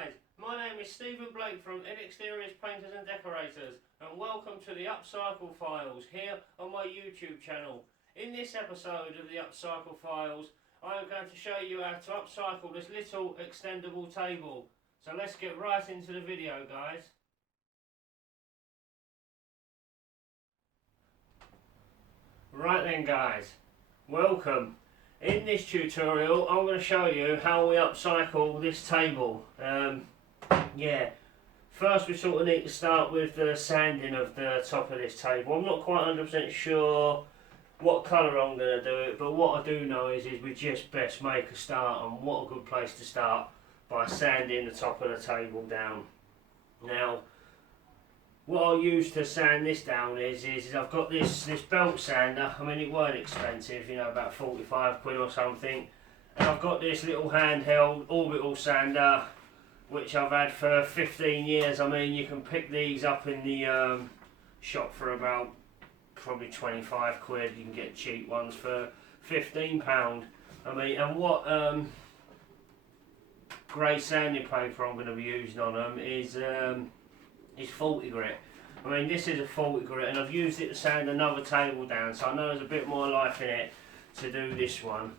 guys, my name is Stephen Blake from Inexteriors Painters and Decorators, and welcome to the Upcycle Files here on my YouTube channel. In this episode of the Upcycle Files, I am going to show you how to upcycle this little extendable table. So let's get right into the video, guys. Right then guys, welcome. In this tutorial I'm going to show you how we upcycle this table. First we sort of need to start with the sanding of the top of this table. I'm not quite 100% sure what colour I'm going to do it, but what I do know is we just best make a start, and what a good place to start by sanding the top of the table down. Now what I'll use to sand this down is I've got this belt sander. I mean, it weren't expensive, you know, about 45 quid or something. And I've got this little handheld orbital sander, which I've had for 15 years. I mean, you can pick these up in the shop for about probably 25 quid. You can get cheap ones for £15. I mean, and what grey sanding paper I'm going to be using on them is 40 grit. I mean, this is a 40 grit, and I've used it to sand another table down, so I know there's a bit more life in it to do this one.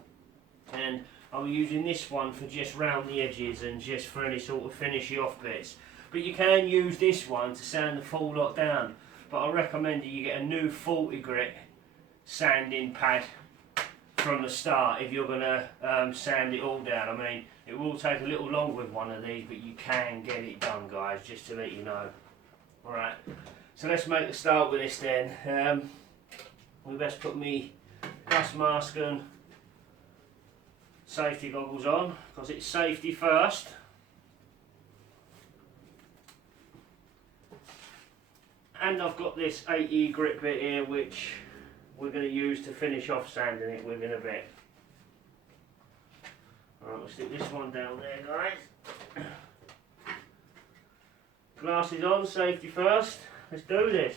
And I'm using this one for just round the edges and just for any sort of finishy off bits. But you can use this one to sand the full lot down, but I recommend that you get a new 40 grit sanding pad from the start if you're going to sand it all down. I mean, it will take a little longer with one of these, but you can get it done, guys, just to let you know. Alright, so let's make a start with this then. We best put me dust mask and safety goggles on, because it's safety first. And I've got this 80 grit bit here, which we're going to use to finish off sanding it with in a bit. Alright, we'll stick this one down there, guys. Glasses on, safety first. Let's do this.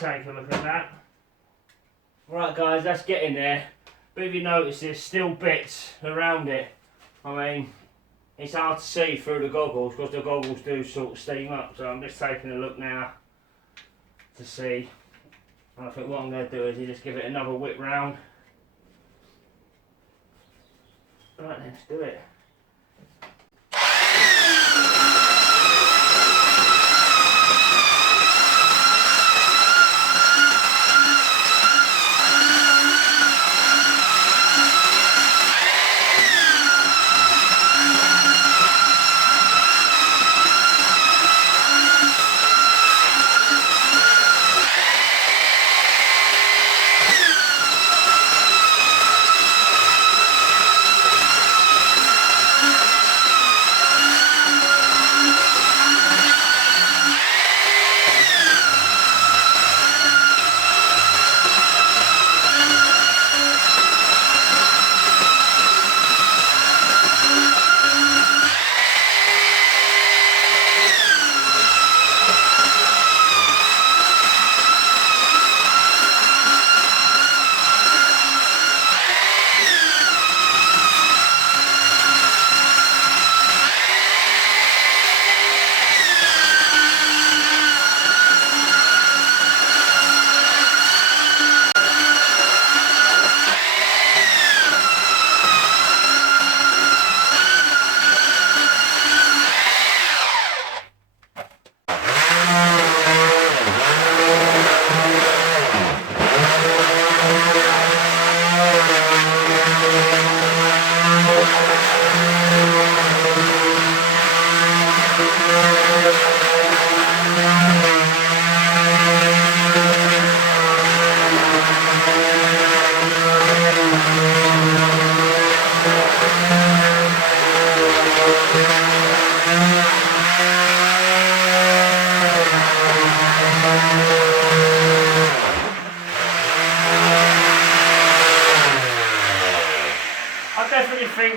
Take a look at that. Right guys, that's getting there. But if you notice, there's still bits around it. I mean, it's hard to see through the goggles because the goggles do sort of steam up. So I'm just taking a look now to see. And I think what I'm going to do is just give it another whip round. Right then, let's do it.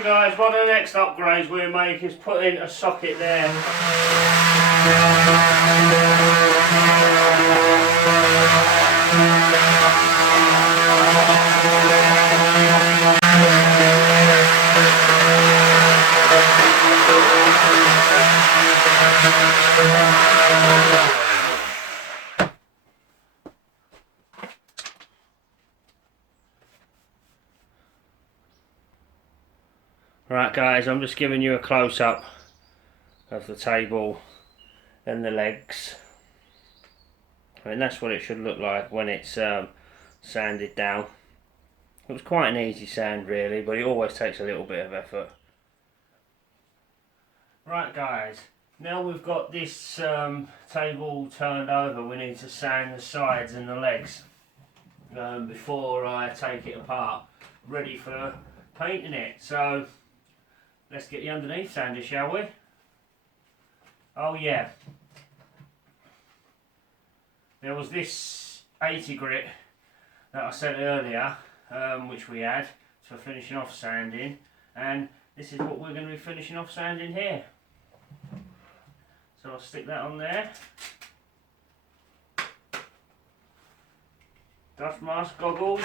guys, one of the next upgrades we're making is putting a socket there. Right guys, I'm just giving you a close-up of the table and the legs. I mean, that's what it should look like when it's sanded down. It was quite an easy sand really, but it always takes a little bit of effort. Right guys, now we've got this table turned over, we need to sand the sides and the legs before I take it apart, ready for painting it. So let's get the underneath sanded, shall we? Oh yeah. There was this 80 grit that I said earlier, which we had for finishing off sanding, and this is what we're going to be finishing off sanding here. So I'll stick that on there. Dust mask goggles.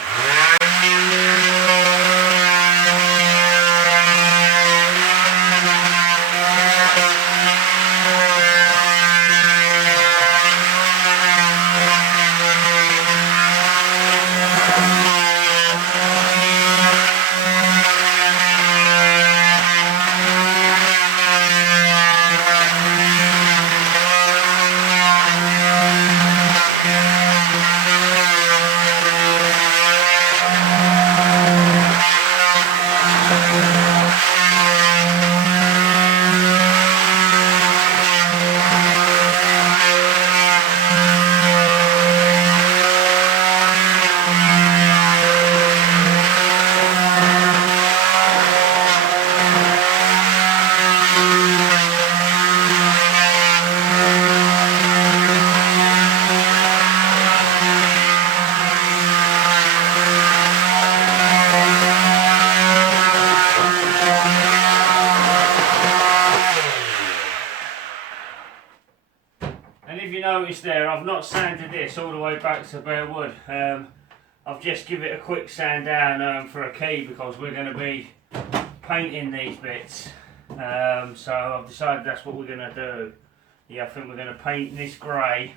And if you notice there, I've not sanded this all the way back to bare wood. I've just given it a quick sand down for a key because we're going to be painting these bits. So I've decided that's what we're going to do. Yeah, I think we're going to paint this grey,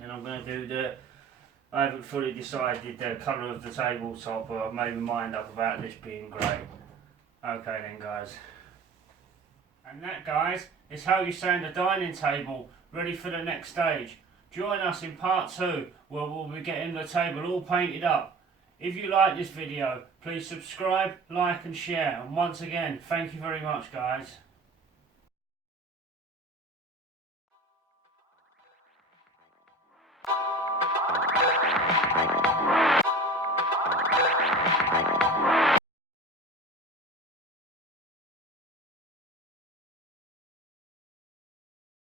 and I'm going to do I haven't fully decided the colour of the tabletop, but I've made my mind up about this being grey. Okay then guys. And that guys is how you sand a dining table ready for the next stage. Join us in part 2 where we'll be getting the table all painted up. If you like this video, please subscribe, like and share, and once again thank you very much guys.